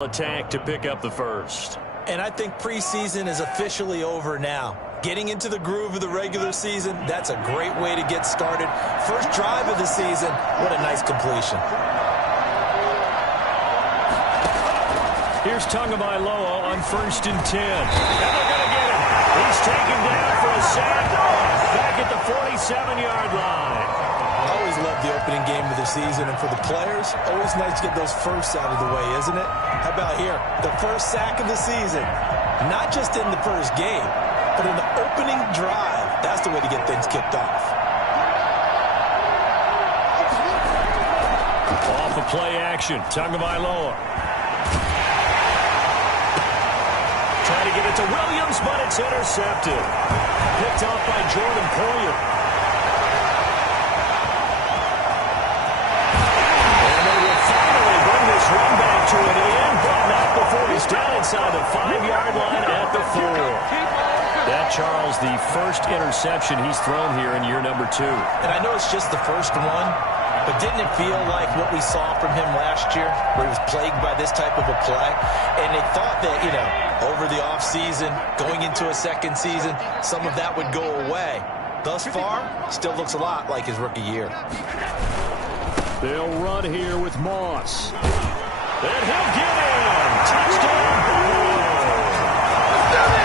Attack to pick up the first. And I think preseason is officially over now. Getting into the groove of the regular season, that's a great way to get started. First drive of the season, what a nice completion. Here's Tagovailoa on 1st and 10. And they're going to get him. He's taken down for a sack back at the 47-yard line. I always love the opening game of the season, and for the players, always nice to get those firsts out of the way, isn't it? How about here? The first sack of the season. Not just in the first game, but in the opening drive. That's the way to get things kicked off. Off of play action, Tagovailoa. Trying to get it to Williams, but it's intercepted. Picked off by Jordan Poyer. Run back to it in, but not before he's down inside the 5-yard line at the 4. That, Charles, the first interception he's thrown here in year number 2. And I know it's just the first one, but didn't it feel like what we saw from him last year, where he was plagued by this type of a play? And they thought that, over the offseason, going into a second season, some of that would go away. Thus far, still looks a lot like his rookie year. They'll run here with Moss. And he'll get in. Touchdown.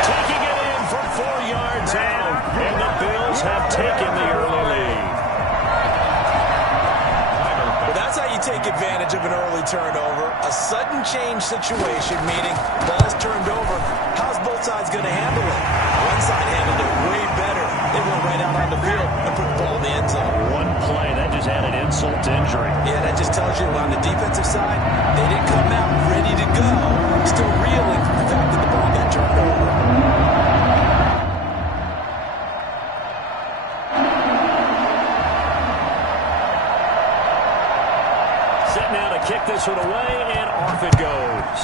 Taking it in from 4 yards out. And the Bills have taken the early lead. Well, that's how you take advantage of an early turnover. A sudden change situation, meaning ball's turned over. How's both sides going to handle it? One side handled it way better. They went right out on the field and put the ball in the end zone. One play, that just added insult to injury. Yeah, that just tells you on the defensive side, they didn't come out ready to go. Still reeling from the fact that the ball got turned over. Set now to kick this one away, and off it goes.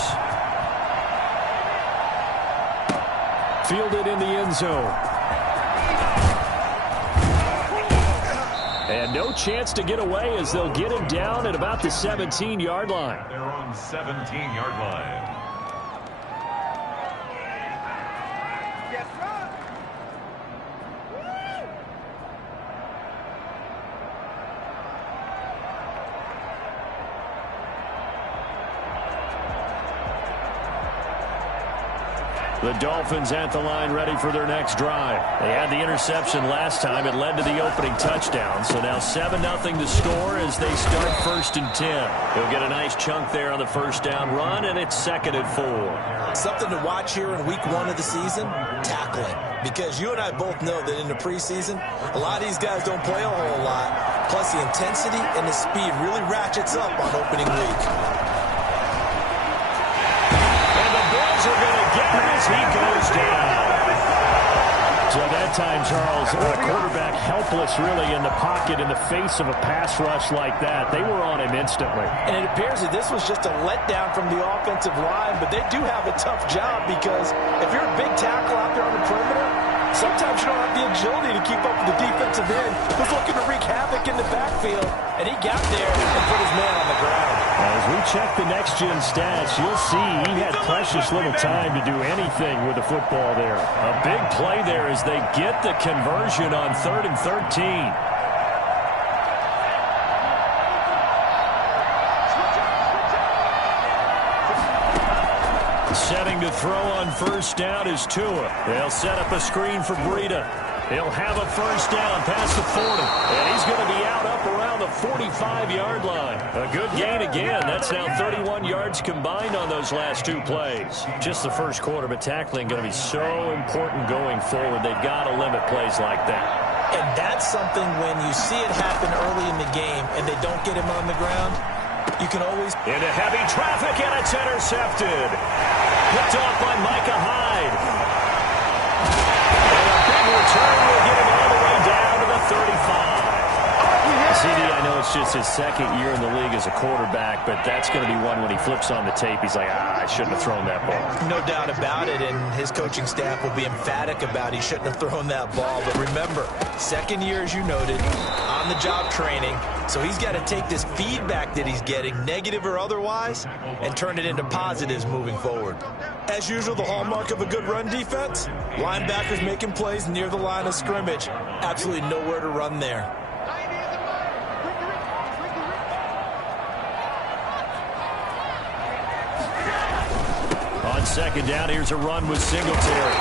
Fielded in the end zone. And no chance to get away as they'll get him down at about the 17-yard line. They're on 17-yard line. The Dolphins at the line ready for their next drive. They had the interception last time. It led to the opening touchdown. So now 7-0 to score as they start 1st and 10. He'll get a nice chunk there on the first down run, and it's 2nd and 4. Something to watch here in week 1 of the season, tackling. Because you and I both know that in the preseason, a lot of these guys don't play a whole lot. Plus the intensity and the speed really ratchets up on opening week. Are going to get him as he goes down. So that time, Charles, a quarterback helpless really in the pocket in the face of a pass rush like that. They were on him instantly. And it appears that this was just a letdown from the offensive line, but they do have a tough job because if you're a big tackle out there on the perimeter, sometimes you don't have the agility to keep up with the defensive end who's looking to wreak havoc in the backfield, and he got there and put his man on the ground. As we check the next-gen stats, you'll see he had precious little time to do anything with the football there. A big play there as they get the conversion on 3rd and 13. Setting to throw on 1st down is Tua. They'll set up a screen for Breida. He'll have a 1st down past the 40. And he's going to be out up around the 45-yard line. A good gain again. That's now 31 yards combined on those last 2 plays. Just the first quarter, but tackling going to be so important going forward. They've got to limit plays like that. And that's something when you see it happen early in the game and they don't get him on the ground, you can always... Into heavy traffic, and it's intercepted. Picked off by Micah Hyde. And a big return will get him all the way down to the 35. CD, I know it's just his second year in the league as a quarterback, but that's going to be one when he flips on the tape, he's like, I shouldn't have thrown that ball. No doubt about it, and his coaching staff will be emphatic about he shouldn't have thrown that ball. But remember, second year, as you noted, on-the-job training, so he's got to take this feedback that he's getting, negative or otherwise, and turn it into positives moving forward. As usual, the hallmark of a good run defense, linebackers making plays near the line of scrimmage. Absolutely nowhere to run there. On second down, here's a run with Singletary.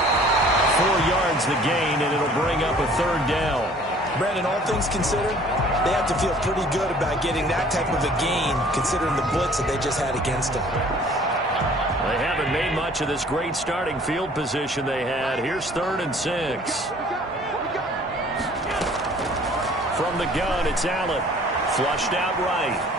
4 yards the gain, and it'll bring up a third down. Brandon, all things considered, they have to feel pretty good about getting that type of a gain, considering the blitz that they just had against them. They haven't made much of this great starting field position they had. Here's 3rd and 6. From the gun, it's Allen. Flushed out right.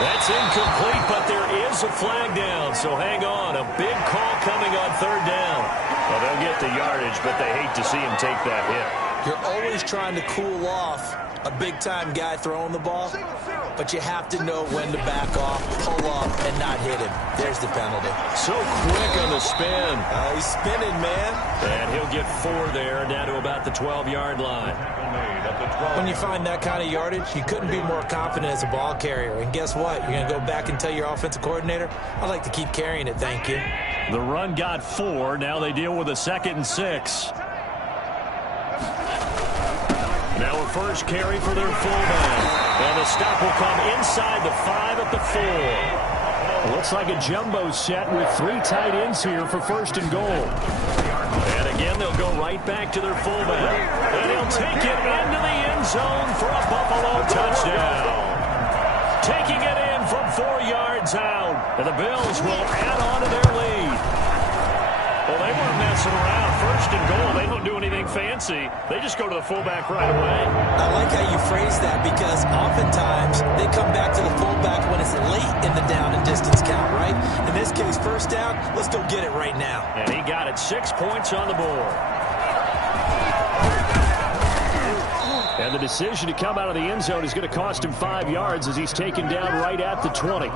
That's incomplete, but there is a flag down, so hang on. A big call coming on 3rd down. Well, they'll get the yardage, but they hate to see him take that hit. You're always trying to cool off a big-time guy throwing the ball, but you have to know when to back off, pull up, and not hit him. There's the penalty. So quick on the spin. He's spinning, man. And he'll get 4 there, down to about the 12-yard line. When you find that kind of yardage, you couldn't be more confident as a ball carrier. And guess what? You're going to go back and tell your offensive coordinator, I'd like to keep carrying it, thank you. The run got 4. Now they deal with a 2nd and 6. Now a first carry for their fullback. And the stop will come inside the 5 at the 4. Looks like a jumbo set with 3 tight ends here for 1st and goal. And again, they'll go right back to their fullback. And he'll take it into the end zone for a Buffalo touchdown. Taking it in from 4 yards out. And the Bills will add on to their lead. Well, they weren't messing around. 1st and goal, they don't do anything fancy. They just go to the fullback right away. I like how you phrase that because oftentimes they come back to the fullback when it's late in the down and distance count, right? In this case, 1st down, let's go get it right now. And he got it. 6 points on the board. And the decision to come out of the end zone is going to cost him 5 yards as he's taken down right at the 20.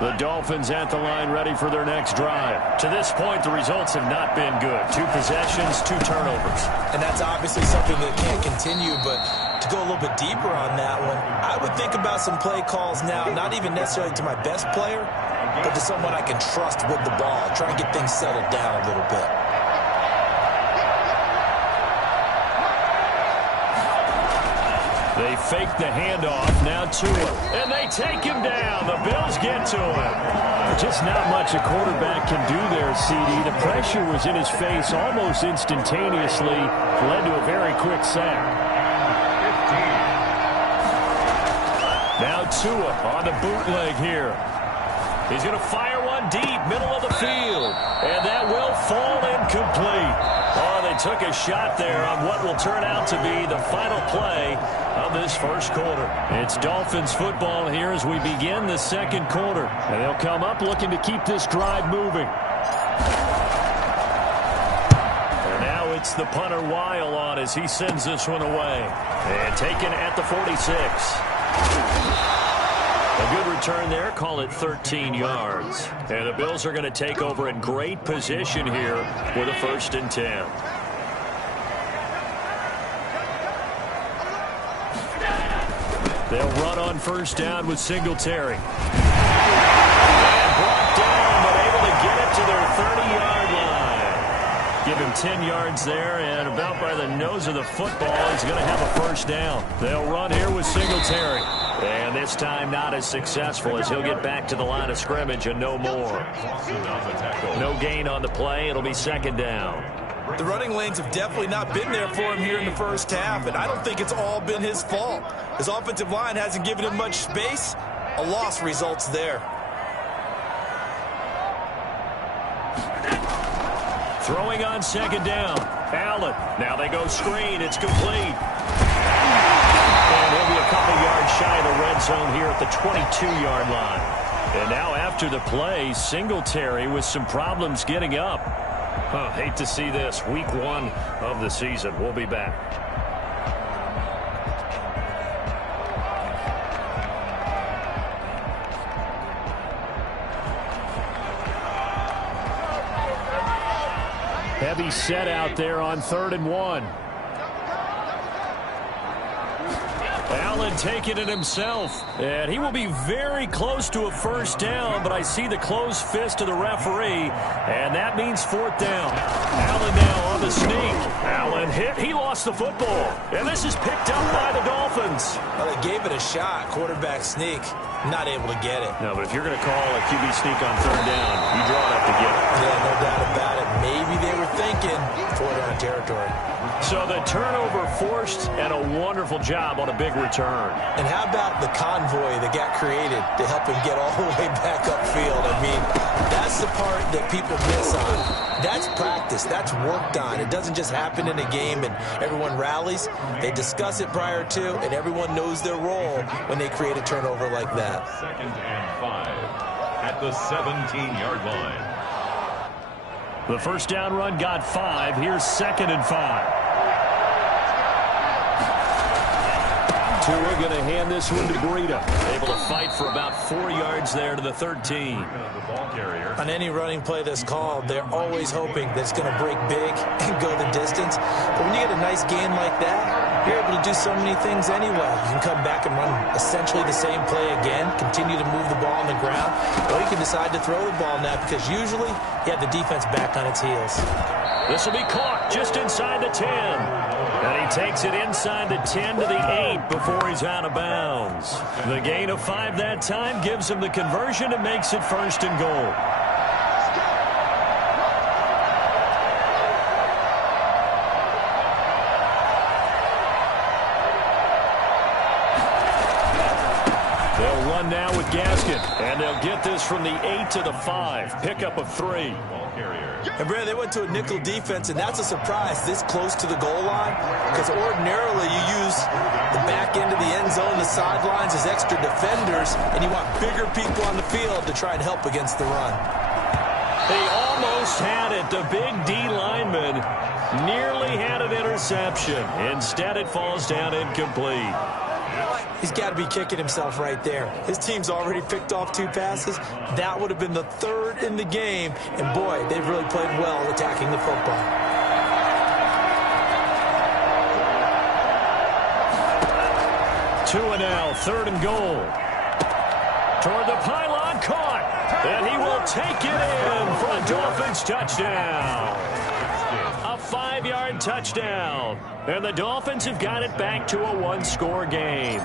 The Dolphins at the line ready for their next drive. To this point, the results have not been good. 2 possessions, 2 turnovers. And that's obviously something that can't continue, but to go a little bit deeper on that one, I would think about some play calls now, not even necessarily to my best player, but to someone I can trust with the ball. Try and get things settled down a little bit. They fake the handoff, now Tua, and they take him down. The Bills get to him. Just not much a quarterback can do there, CD. The pressure was in his face almost instantaneously, led to a very quick sack. Now Tua on the bootleg here. He's going to fire one deep, middle of the field, and that will fall incomplete. Oh, they took a shot there on what will turn out to be the final play of this 1st quarter. It's Dolphins football here as we begin the 2nd quarter. And they'll come up looking to keep this drive moving. And now it's the punter Weil on as he sends this one away. And taken at the 46. A good return there, call it 13 yards. And the Bills are going to take over in great position here with a 1st and 10. They'll run on 1st down with Singletary. And brought down, but able to get it to their 30-yard line. Give him 10 yards there, and about by the nose of the football, he's going to have a 1st down. They'll run here with Singletary. And this time not as successful as he'll get back to the line of scrimmage and no more. No gain on the play. It'll be 2nd down. The running lanes have definitely not been there for him here in the 1st half, and I don't think it's all been his fault. His offensive line hasn't given him much space. A loss results there. Throwing on 2nd down. Allen. Now they go screen. It's complete. And he'll be a couple yards shy of the red zone here at the 22-yard line. And now after the play, Singletary with some problems getting up. Hate to see this. Week 1 of the season. We'll be back. Heavy set out there on 3rd and 1. Allen taking it himself, and he will be very close to a first down, but I see the closed fist of the referee, and that means 4th down. Allen now on the sneak. Allen hit. He lost the football, and this is picked up by the Dolphins. Well, they gave it a shot. Quarterback sneak. Not able to get it. No, but if you're going to call a QB sneak on 3rd down, you draw it up to get it. Yeah, no doubt about it. Maybe they were thinking 4-down territory. So the turnover forced, and a wonderful job on a big return. And how about the convoy that got created to help him get all the way back upfield? I mean, that's the part that people miss on. That's practice. That's worked on. It doesn't just happen in a game and everyone rallies. They discuss it prior to, and everyone knows their role when they create a turnover like that. 2nd and 5 at the 17-yard line. The first down run got 5. Here's 2nd and 5. Tua going to hand this one to Breida. Able to fight for about 4 yards there to the 13. On any running play that's called, they're always hoping that it's going to break big and go the distance. But when you get a nice gain like that, you're able to do so many things anyway. You can come back and run essentially the same play again, continue to move the ball on the ground, or you can decide to throw the ball now because usually you have the defense back on its heels. This will be caught just inside the 10. And he takes it inside the 10 to the 8 before he's out of bounds. The gain of 5 that time gives him the conversion and makes it 1st and goal. They'll run now with Gaskin, and they'll get this from the 8 to the 5. Pickup of 3. And, Brad, they went to a nickel defense, and that's a surprise this close to the goal line because ordinarily you use the back end of the end zone, the sidelines as extra defenders, and you want bigger people on the field to try and help against the run. They almost had it. The big D lineman nearly had an interception. Instead, it falls down incomplete. He's got to be kicking himself right there. His team's already picked off 2 passes. That would have been the 3rd in the game. And, boy, they've really played well attacking the football. Tua now, 3rd and goal. Toward the pylon, caught. And he will take it in for a Dolphins touchdown. A 5-yard touchdown. And the Dolphins have got it back to a 1-score game.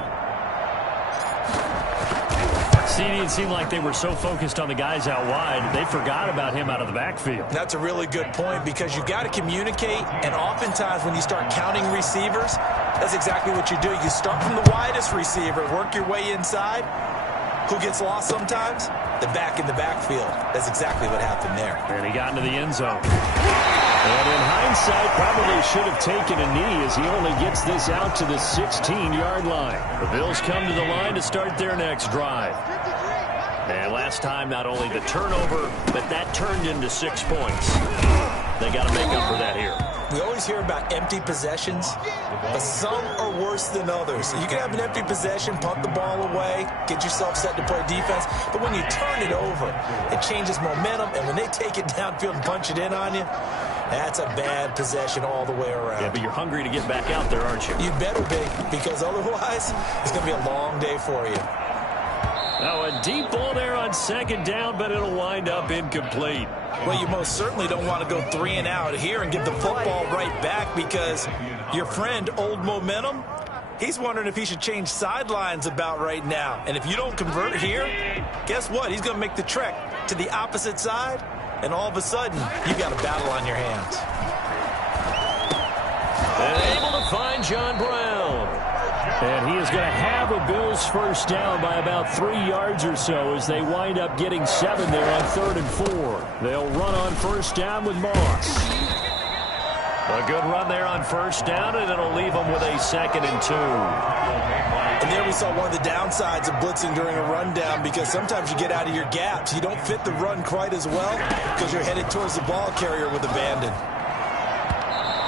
It didn't seem like they were so focused on the guys out wide, they forgot about him out of the backfield. That's a really good point because you've got to communicate, and oftentimes when you start counting receivers, that's exactly what you do. You start from the widest receiver, work your way inside. Who gets lost sometimes? The back in the backfield. That's exactly what happened there. And he got into the end zone. And in hindsight, probably should have taken a knee as he only gets this out to the 16-yard line. The Bills come to the line to start their next drive. And last time, not only the turnover, but that turned into 6 points. They got to make up for that here. We always hear about empty possessions, but some are worse than others. You can have an empty possession, punt the ball away, get yourself set to play defense, but when you turn it over, it changes momentum, and when they take it downfield and punch it in on you, that's a bad possession all the way around. Yeah, but you're hungry to get back out there, aren't you? You better be, because otherwise, it's going to be a long day for you. Now a deep ball there on 2nd down, but it'll wind up incomplete. Well, you most certainly don't want to go 3 and out here and give the football right back because your friend, Old Momentum, he's wondering if he should change sidelines about right now. And if you don't convert here, guess what? He's going to make the trek to the opposite side, and all of a sudden, you've got a battle on your hands. And able to find John Brown. And he is going to have a Bills first down by about 3 yards or so as they wind up getting 7 there on 3rd and 4. They'll run on first down with Moss. A good run there on first down, and it'll leave them with a 2nd and 2. And there we saw one of the downsides of blitzing during a rundown, because sometimes you get out of your gaps. You don't fit the run quite as well because you're headed towards the ball carrier with abandon.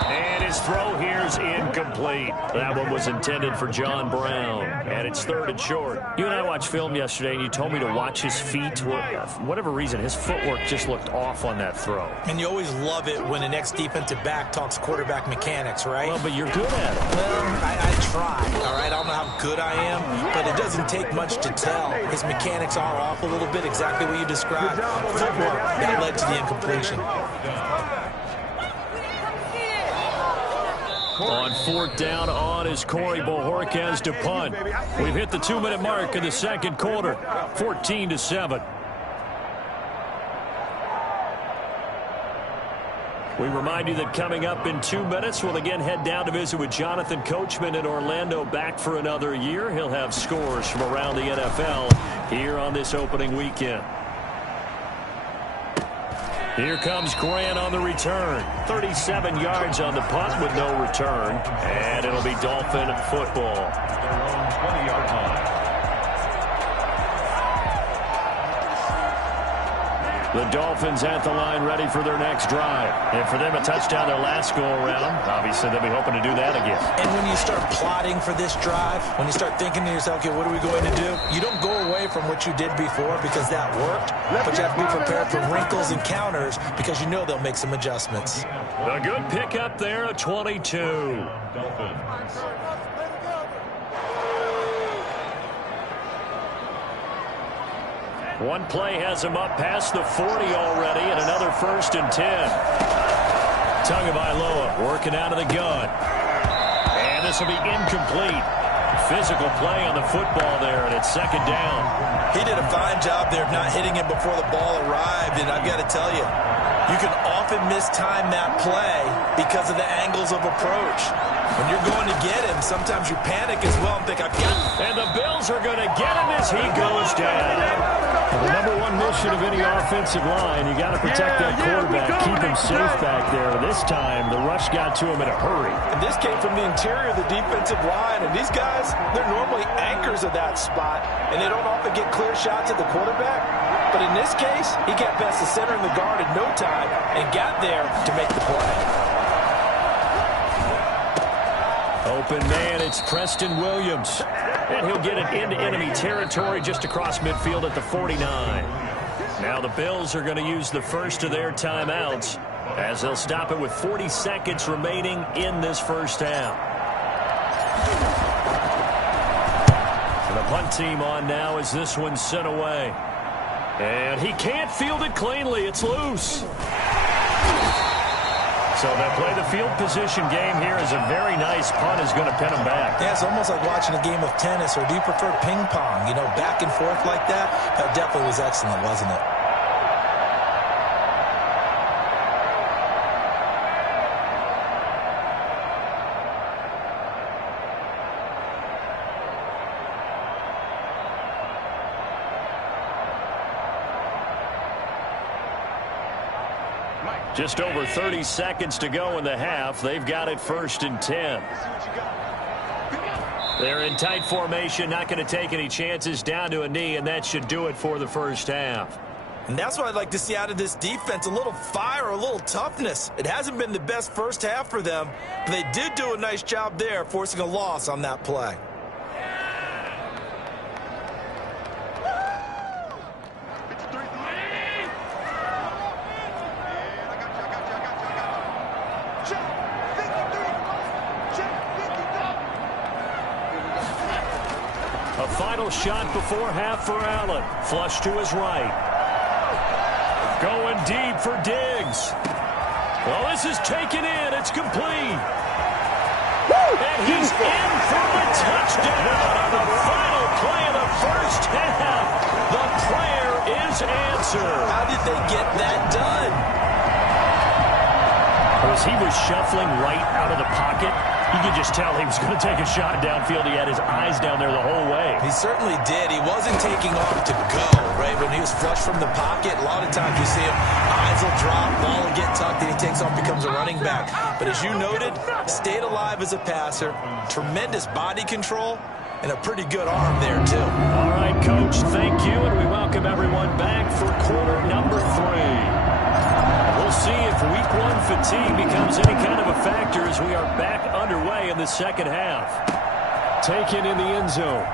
And his throw here is incomplete. That one was intended for John Brown, and it's 3rd and short. You and I watched film yesterday, and you told me to watch his feet. For whatever reason, his footwork just looked off on that throw. And you always love it when the next defensive back talks quarterback mechanics, right? Well, but you're good at it. Well, I try, all right? I don't know how good I am, but it doesn't take much to tell. His mechanics are off a little bit, exactly what you described. Footwork that led to the incompletion. On 4th down on is Corey Bojorquez to punt. We've hit the 2-minute mark in the 2nd quarter, 14-7. We remind you that coming up in 2 minutes, we'll again head down to visit with Jonathan Coachman in Orlando, back for another year. He'll have scores from around the NFL here on this opening weekend. Here comes Grant on the return. 37 yards on the punt with no return. And it'll be Dolphin football. Their own 20-yard line. The Dolphins at the line, ready for their next drive. And for them, a touchdown their last go-around. Obviously, they'll be hoping to do that again. And when you start plotting for this drive, when you start thinking to yourself, okay, what are we going to do? You don't go away from what you did before because that worked, but you have to be prepared for wrinkles and counters because you know they'll make some adjustments. A good pickup there, a 22. Dolphins. One play has him up past the 40 already, and another 1st and 10. Tagovailoa working out of the gun. And this will be incomplete. Physical play on the football there, and it's 2nd down. He did a fine job there of not hitting him before the ball arrived, and I've got to tell you, you can often mistime that play because of the angles of approach. When you're going to get him, sometimes you panic as well and think, I've got him. And the Bills are going to get him as he goes down. The number one mission of any offensive line, you got to protect that quarterback, keep him safe back there. This time, the rush got to him in a hurry. And this came from the interior of the defensive line, and these guys, they're normally anchors of that spot, and they don't often get clear shots at the quarterback. But in this case, he got past the center and the guard in no time and got there to make the play. Open man, it's Preston Williams. And he'll get it into enemy territory just across midfield at the 49. Now the Bills are going to use the first of their timeouts as they'll stop it with 40 seconds remaining in this first half. The punt team on now as this one's sent away. And he can't field it cleanly. It's loose. So they'll play the field position game here as a very nice punt is going to pin them back. Yeah, it's almost like watching a game of tennis, or do you prefer ping pong? You know, back and forth like that? That definitely was excellent, wasn't it? Just over 30 seconds to go in the half. They've got it 1st and 10. They're in tight formation, not going to take any chances, down to a knee, and that should do it for the first half. And that's what I'd like to see out of this defense, a little fire, a little toughness. It hasn't been the best first half for them, but they did do a nice job there, forcing a loss on that play. A final shot before half for Allen. Flush to his right. Going deep for Diggs. Well, this is taken in. It's complete. And he's in for a touchdown on the final play of the first half. The prayer is answered. How did they get that done? As he was shuffling right out of the pocket, you could just tell he was going to take a shot downfield. He had his eyes down there the whole way. He certainly did. He wasn't taking off to go, right? When he was flush from the pocket, a lot of times you see him, eyes will drop, ball will get tucked, and he takes off, becomes a running back. But as you noted, stayed alive as a passer, tremendous body control, and a pretty good arm there, too. All right, Coach, thank you, and we welcome everyone back for quarter number 3. We'll see if week 1 fatigue becomes any kind of a factor as we are back underway in the second half. Taken in the end zone.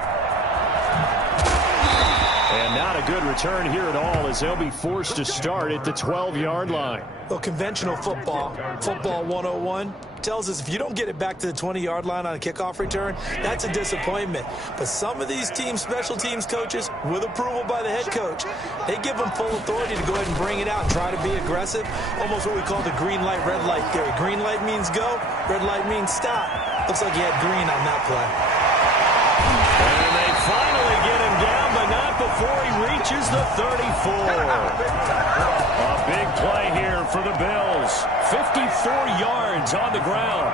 And not a good return here at all as they'll be forced to start at the 12-yard line. Well, conventional football 101, tells us if you don't get it back to the 20-yard line on a kickoff return, that's a disappointment. But some of these teams, special teams coaches, with approval by the head coach, they give them full authority to go ahead and bring it out and try to be aggressive. Almost what we call the green light, red light theory. Green light means go, red light means stop. Looks like he had green on that play. And they finally get him down, but not before he reaches the 34. A big play here for the Bills. 54 yards on the ground.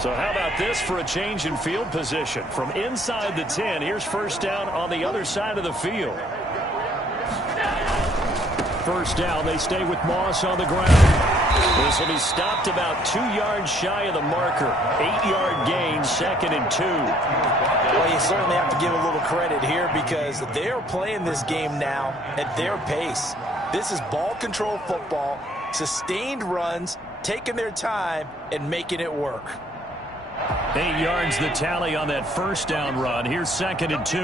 So how about this for a change in field position? From inside the 10, here's first down on the other side of the field. First down, they stay with Moss on the ground. This will be stopped about 2 yards shy of the marker. 8-yard gain, 2nd and 2. Well, you certainly have to give a little credit here because they're playing this game now at their pace. This is ball control football, sustained runs, taking their time, and making it work. 8 yards the tally on that first down run. Here's 2nd and 2.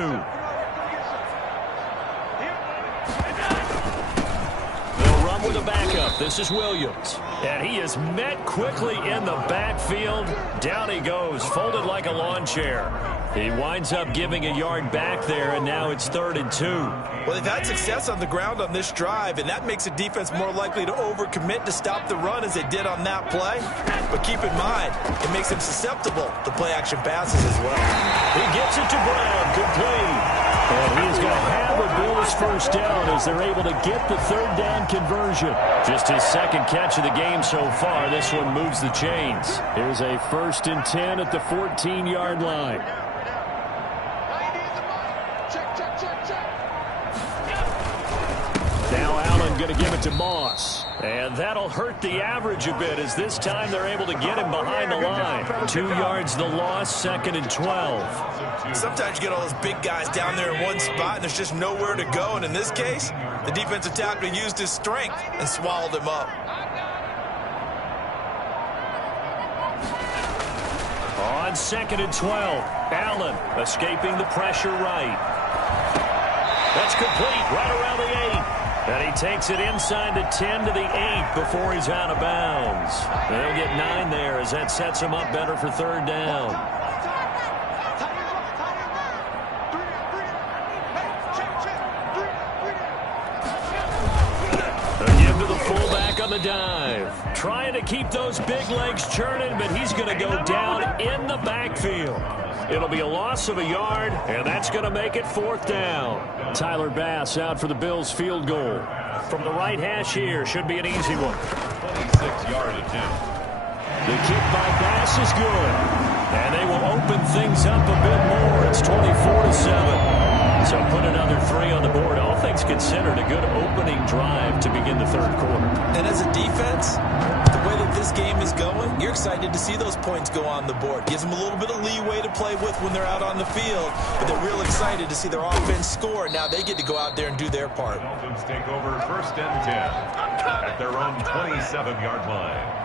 They'll run with a backup. This is Williams. And he is met quickly in the backfield. Down he goes, folded like a lawn chair. He winds up giving a yard back there, and now it's 3rd and 2. Well, they've had success on the ground on this drive, and that makes a defense more likely to overcommit to stop the run as they did on that play. But keep in mind, it makes them susceptible to play-action passes as well. He gets it to Brown, complete. And he's going to have a Bills first down as they're able to get the 3rd down conversion. Just his 2nd catch of the game so far. This one moves the chains. Here's a 1st and 10 at the 14-yard line. Now Allen going to give it to Moss. And that'll hurt the average a bit as this time they're able to get him behind the line. 2 yards the loss, 2nd and 12. Sometimes you get all those big guys down there in one spot and there's just nowhere to go. And in this case, the defensive tackle used his strength and swallowed him up. On 2nd and 12, Allen escaping the pressure right. That's complete right around the 8. And he takes it inside the 10 to the 8 before he's out of bounds. They'll get 9 there as that sets him up better for 3rd down. A give to the fullback on the dive. Trying to keep those big legs churning, but he's going to go down in the backfield. It'll be a loss of a yard, and that's going to make it 4th down. Tyler Bass out for the Bills field goal. From the right hash here, should be an easy one. 26-yard attempt. The kick by Bass is good. And they will open things up a bit more. It's 24-7. So put another 3 on the board. All things considered, a good opening drive to begin the 3rd quarter. And as a defense, the way that this game is going, you're excited to see those points go on the board. Gives them a little bit of leeway to play with when they're out on the field. But they're real excited to see their offense score. Now they get to go out there and do their part. Dolphins take over 1st and 10 at their own 27-yard line.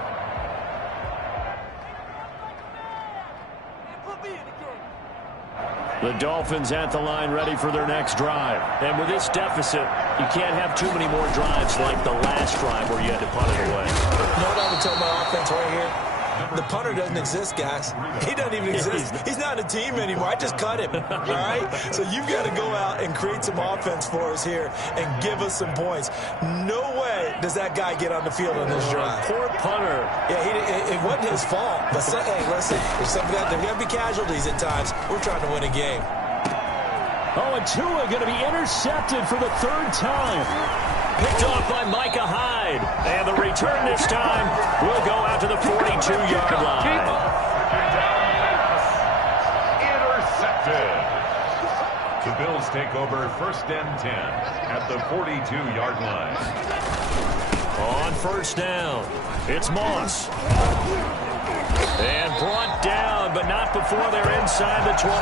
The Dolphins at the line ready for their next drive. And with this deficit, you can't have too many more drives like the last drive where you had to punt it away. You know what I would tell my offense right here? The punter doesn't exist, guys. He doesn't even exist. He's not a team anymore. I just cut him, all right? So you've got to go out and create some offense for us here and give us some points. No way does that guy get on the field on this drive. Poor punter. Yeah, it wasn't his fault. But, hey, listen, there's got to be casualties at times. We're trying to win a game. Oh, and Tua going to be intercepted for the third time. Picked off by Micah Hyde. And the return this time will go out to the 42-yard line. Intercepted. The Bills take over 1st and 10 at the 42-yard line. On first down, it's Moss. And brought down, but not before they're inside the 25.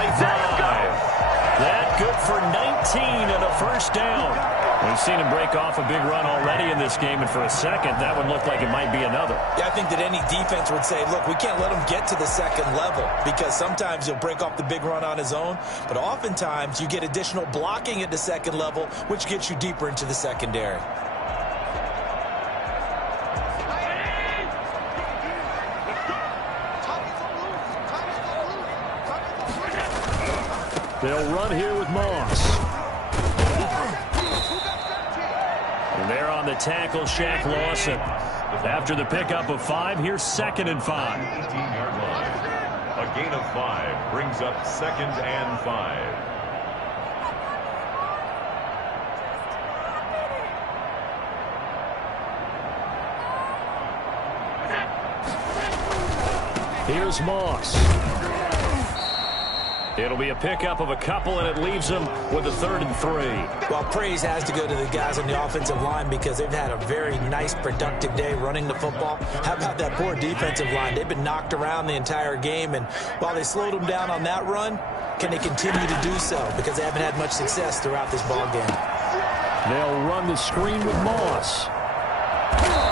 That good for 19 and a first down. We've seen him break off a big run already in this game, and for a second, that one looked like it might be another. Yeah, I think that any defense would say, look, we can't let him get to the second level because sometimes he'll break off the big run on his own, but oftentimes you get additional blocking at the second level, which gets you deeper into the secondary. They'll run here with Moss. And there on the tackle, Shaq Lawson. After the pickup of 5, here's 2nd and 5. 18-yard line. A gain of 5 brings up 2nd and 5. Here's Moss. It'll be a pickup of a couple, and it leaves them with a 3rd and 3. Well, praise has to go to the guys on the offensive line because they've had a very nice, productive day running the football. How about that poor defensive line? They've been knocked around the entire game, and while they slowed them down on that run, can they continue to do so? Because they haven't had much success throughout this ball game. They'll run the screen with Moss.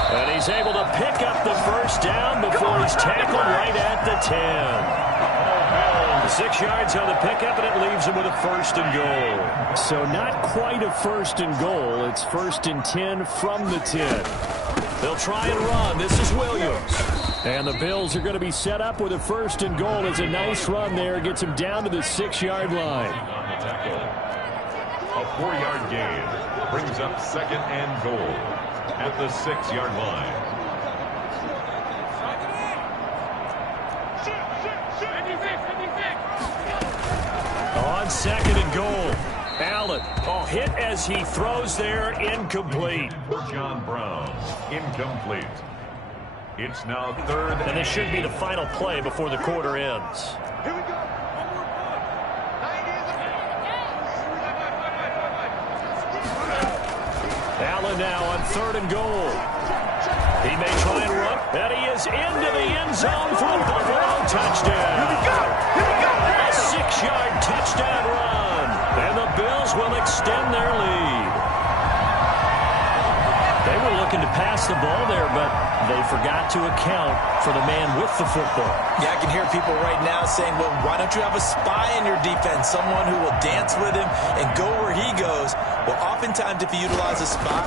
And he's able to pick up the first down before he's tackled right at the 10. 6 yards on the pickup, and it leaves him with a 1st and goal. So not quite a 1st and goal. It's 1st and 10 from the 10. They'll try and run. This is Williams. And the Bills are going to be set up with a 1st and goal. It's a nice run there. Gets him down to the 6-yard line. A 4-yard gain brings up 2nd and goal at the 6-yard line. On 2nd and goal, Allen. Oh, hit as he throws there, incomplete. For John Brown, incomplete. It's now 3rd. And this should be the final play before the quarter ends. Here we go. Allen now on 3rd and goal. He may try and run, and he is into the end zone for a Buffalo touchdown. Here we go. Here we go. A 6-yard touchdown run, and the Bills will extend their lead. They were looking to pass the ball there, but they forgot to account for the man with the football. Yeah, I can hear people right now saying, well, why don't you have a spy in your defense, someone who will dance with him and go where he goes? Well, oftentimes if you utilize a spy,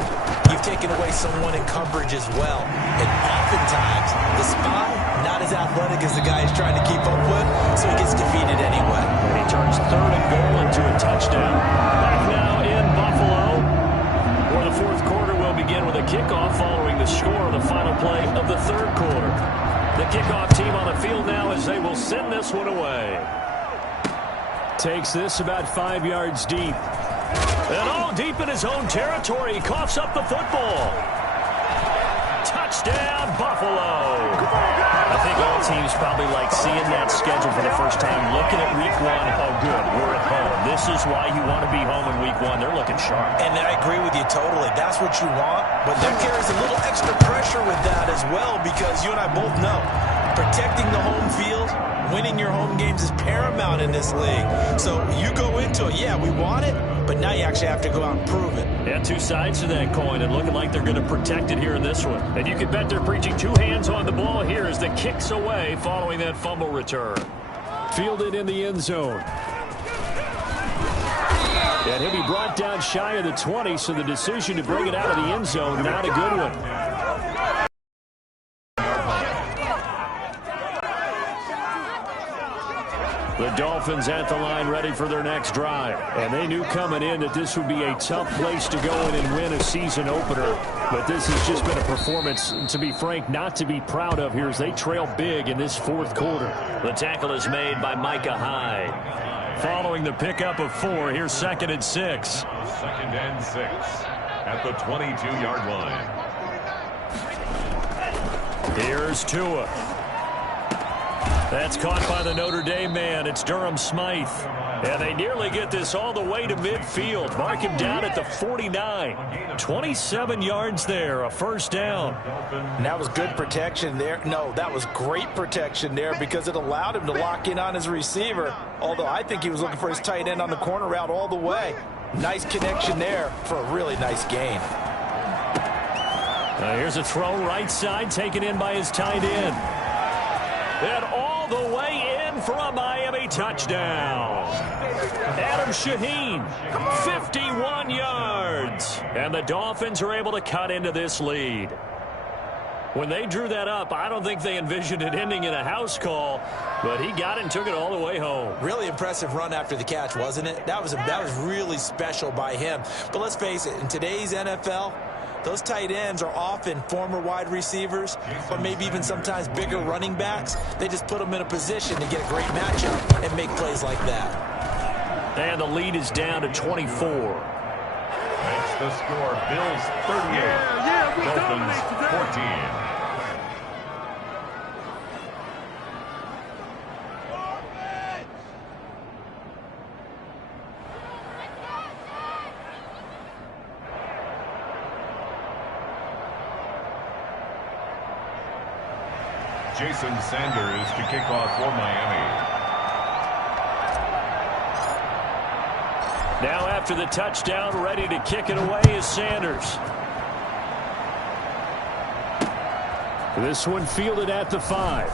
you've taken away someone in coverage as well. And oftentimes, the spy, not as athletic as the guy he's trying to keep up with, so he gets defeated anyway. And he turns 3rd and goal into a touchdown. Back now in Buffalo, where the 4th quarter will begin with a kickoff following the score of the final play of the 3rd quarter. The kickoff team on the field now as they will send this one away. Takes this about 5 yards deep. And all deep in his own territory, he coughs up the football. Touchdown, Buffalo. I think all teams probably like seeing that schedule for the first time, looking at week 1. Oh, good, we're at home. This is why you want to be home in week 1. They're looking sharp. And I agree with you totally. That's what you want. But there carries a little extra pressure with that as well because you and I both know protecting the home field, winning your home games is paramount in this league. So you go into it, yeah, we want it, but now you actually have to go out and prove it. Yeah, 2 sides to that coin, and looking like they're going to protect it here in this one. And you can bet they're preaching 2 hands on the ball here as the kick's away following that fumble return. Fielded in the end zone. And he'll be brought down shy of the 20, so the decision to bring it out of the end zone, not a good one. The Dolphins at the line ready for their next drive. And they knew coming in that this would be a tough place to go in and win a season opener. But this has just been a performance, to be frank, not to be proud of here as they trail big in this fourth quarter. The tackle is made by Micah Hyde. Following the pickup of 4, here's 2nd and 6. 2nd and 6 at the 22-yard line. Here's Tua. That's caught by the Notre Dame man. It's Durham Smythe. And they nearly get this all the way to midfield. Mark him down at the 49. 27 yards there, a first down. And that was good protection there. No, that was great protection there because it allowed him to lock in on his receiver. Although I think he was looking for his tight end on the corner route all the way. Nice connection there for a really nice gain. Here's a throw right side taken in by his tight end. And all the way in for a Miami touchdown. Adam Shaheen, 51 yards. And the Dolphins are able to cut into this lead. When they drew that up, I don't think they envisioned it ending in a house call, but he got it and took it all the way home. Really impressive run after the catch, wasn't it? That was really special by him. But let's face it, in today's NFL, those tight ends are often former wide receivers or maybe even sometimes bigger running backs. They just put them in a position to get a great matchup and make plays like that. And the lead is down to 24. Makes the score Bills 38, Dolphins 14. Jason Sanders to kick off for Miami. Now after the touchdown, ready to kick it away is Sanders. This one fielded at the 5.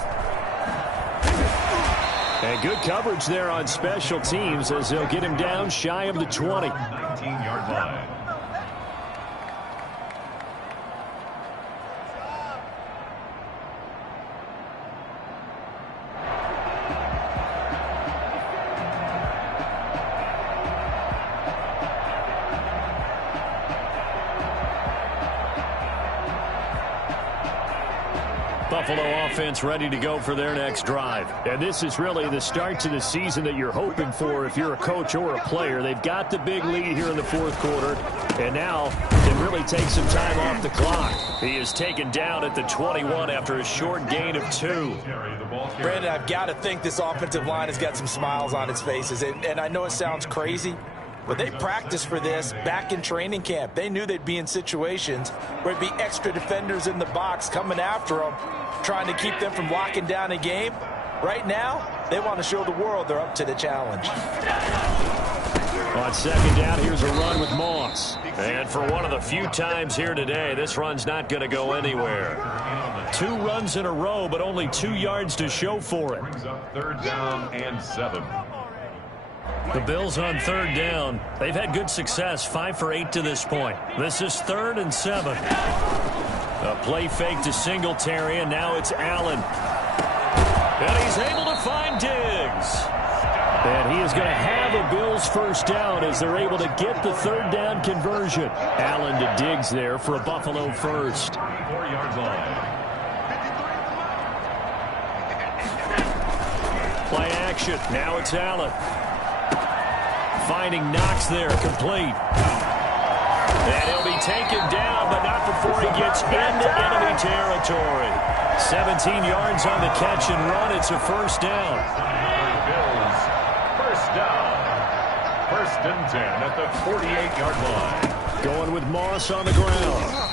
And good coverage there on special teams as they'll get him down shy of the 20. 19-yard line. Buffalo offense ready to go for their next drive. And this is really the start to the season that you're hoping for if you're a coach or a player. They've got the big lead here in the fourth quarter, and now can really take some time off the clock. He is taken down at the 21 after a short gain of 2. Brandon, I've got to think this offensive line has got some smiles on its faces. And I know it sounds crazy, but they practiced for this back in training camp. They knew they'd be in situations where it'd be extra defenders in the box coming after them, trying to keep them from locking down a game. Right now, they want to show the world they're up to the challenge. On second down, here's a run with Moss. And for one of the few times here today, this run's not going to go anywhere. 2 runs in a row, but only 2 yards to show for it. Brings up 3rd down and 7. The Bills on 3rd down. They've had good success, 5 for 8 to this point. This is 3rd and 7. A play fake to Singletary, and now it's Allen. And he's able to find Diggs. And he is going to have a Bills first down as they're able to get the 3rd down conversion. Allen to Diggs there for a Buffalo first. 4-yard line. Play action. Now it's Allen. Finding Knox there, complete. And he'll be taken down, but not before he gets into enemy territory. 17 yards on the catch and run. It's a first down. Bills, first down. 1st and 10 at the 48-yard line. Going with Moss on the ground.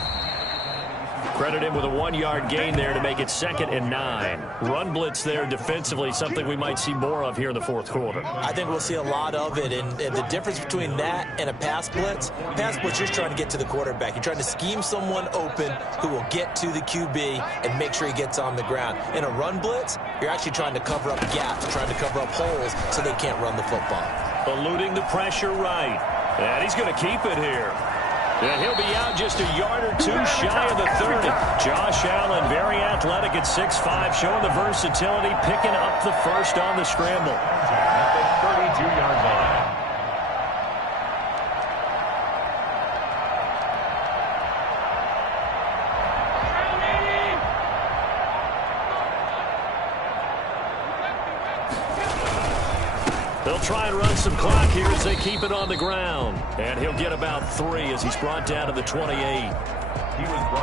Credit him with a 1-yard gain there to make it 2nd and 9. Run blitz there defensively, something we might see more of here in the fourth quarter. I think we'll see a lot of it, and the difference between that and a pass blitz, you're just trying to get to the quarterback. You're trying to scheme someone open who will get to the QB and make sure he gets on the ground. In a run blitz, you're actually trying to cover up gaps, trying to cover up holes so they can't run the football. Eluding the pressure right. And he's going to keep it here. And he'll be out just a yard or two shy of the 30. Josh Allen, very athletic at 6'5", showing the versatility, picking up the first on the scramble. At the 32-yard line. They'll try and run some clock here as they keep it on the ground. And he'll get about 3 as he's brought down to the 28.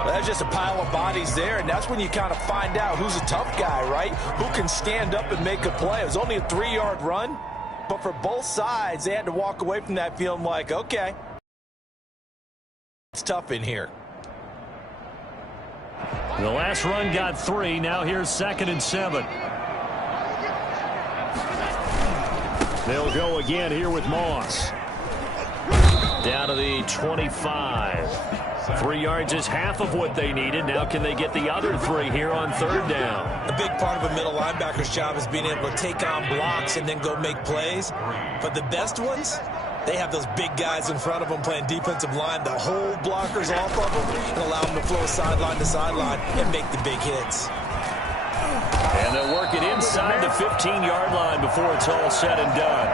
That's just a pile of bodies there, and that's when you kind of find out who's a tough guy, right? Who can stand up and make a play. It was only a 3-yard run, but for both sides, they had to walk away from that feeling like, okay, it's tough in here. The last run got 3. Now here's 2nd and 7. They'll go again here with Moss. Down to the 25. 3 yards is half of what they needed. Now can they get the other 3 here on 3rd down? A big part of a middle linebacker's job is being able to take on blocks and then go make plays. But the best ones, they have those big guys in front of them playing defensive line that hold blockers off of them and allow them to flow sideline to sideline and make the big hits. And they'll work it inside the 15-yard line before it's all said and done.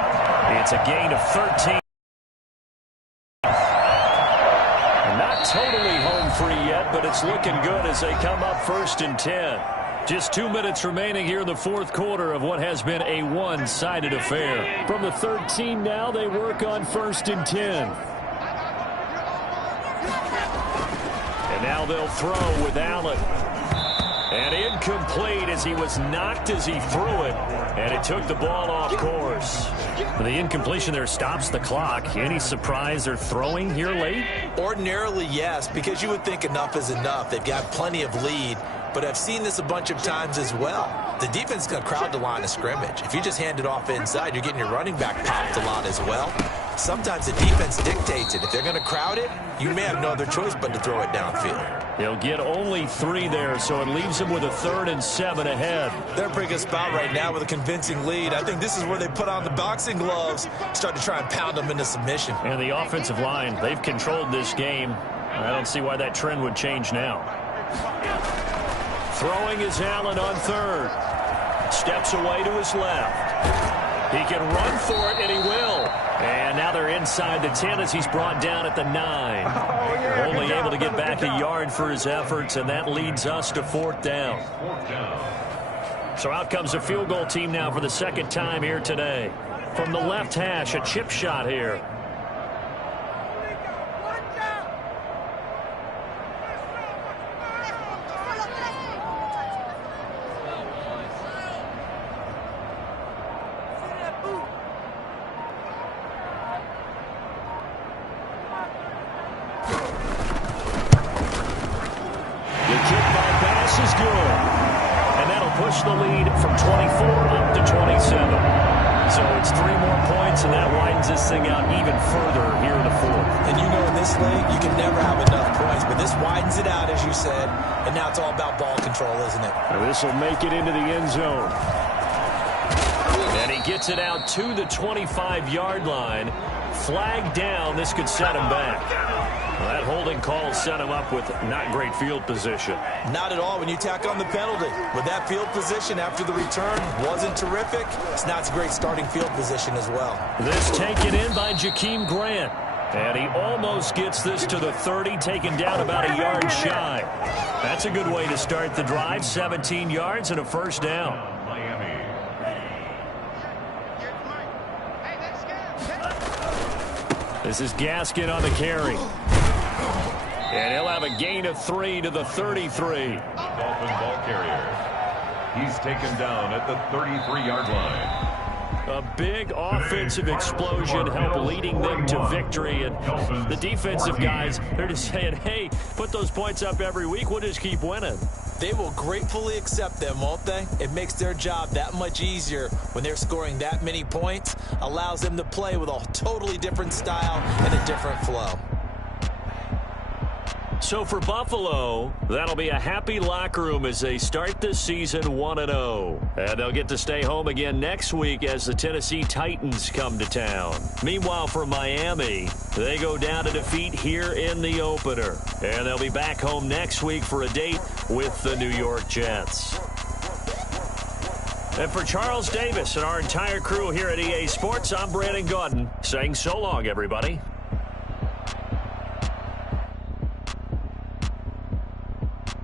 It's a gain of 13. Not totally home free yet, but it's looking good as they come up 1st and 10. Just 2 minutes remaining here in the 4th quarter of what has been a one-sided affair. From the 13 now, they work on 1st and 10. And now they'll throw with Allen. And incomplete as he was knocked as he threw it. And it took the ball off course. The incompletion there stops the clock. Any surprise they're throwing here late? Ordinarily, yes, because you would think enough is enough. They've got plenty of lead. But I've seen this a bunch of times as well. The defense is going to crowd the line of scrimmage. If you just hand it off inside, you're getting your running back popped a lot as well. Sometimes the defense dictates it. If they're going to crowd it, you may have no other choice but to throw it downfield. They'll get only 3 there, so it leaves them with a 3rd and 7 ahead. They're in a pretty good spot right now with a convincing lead. I think this is where they put on the boxing gloves, start to try and pound them into submission. And the offensive line, they've controlled this game. I don't see why that trend would change now. Throwing is Allen on 3rd. Steps away to his left. He can run for it, and he will. And now they're inside the 10 as he's brought down at the 9. Only able to get back a yard for his efforts, and that leads us to 4th down. So out comes the field goal team now for the 2nd time here today. From the left hash, a chip shot here. The lead from 24 up to 27. So it's 3 more points, and that widens this thing out even further here in the 4th. And you know in this league, you can never have enough points, but this widens it out, as you said, and now it's all about ball control, isn't it? And this will make it into the end zone. And he gets it out to the 25-yard line. Flag down. This could set him back. Well, that holding call set him up with not great field position. Not at all when you tack on the penalty. With that field position after the return wasn't terrific. It's not a great starting field position as well. This taken in by Jakeem Grant. And he almost gets this to the 30, taken down about a yard shy. That's a good way to start the drive. 17 yards and a 1st down. This is Gaskin on the carry. And he'll have a gain of 3 to the 33. Dolphin ball carrier. He's taken down at the 33-yard line. A big offensive explosion helped leading them to victory. And the defensive guys, they're just saying, hey, put those points up every week. We'll just keep winning. They will gratefully accept them, won't they? It makes their job that much easier when they're scoring that many points. Allows them to play with a totally different style and a different flow. So for Buffalo, that'll be a happy locker room as they start this season 1-0. And they'll get to stay home again next week as the Tennessee Titans come to town. Meanwhile, for Miami, they go down to defeat here in the opener. And they'll be back home next week for a date with the New York Jets. And for Charles Davis and our entire crew here at EA Sports, I'm Brandon Gaudin saying so long, everybody.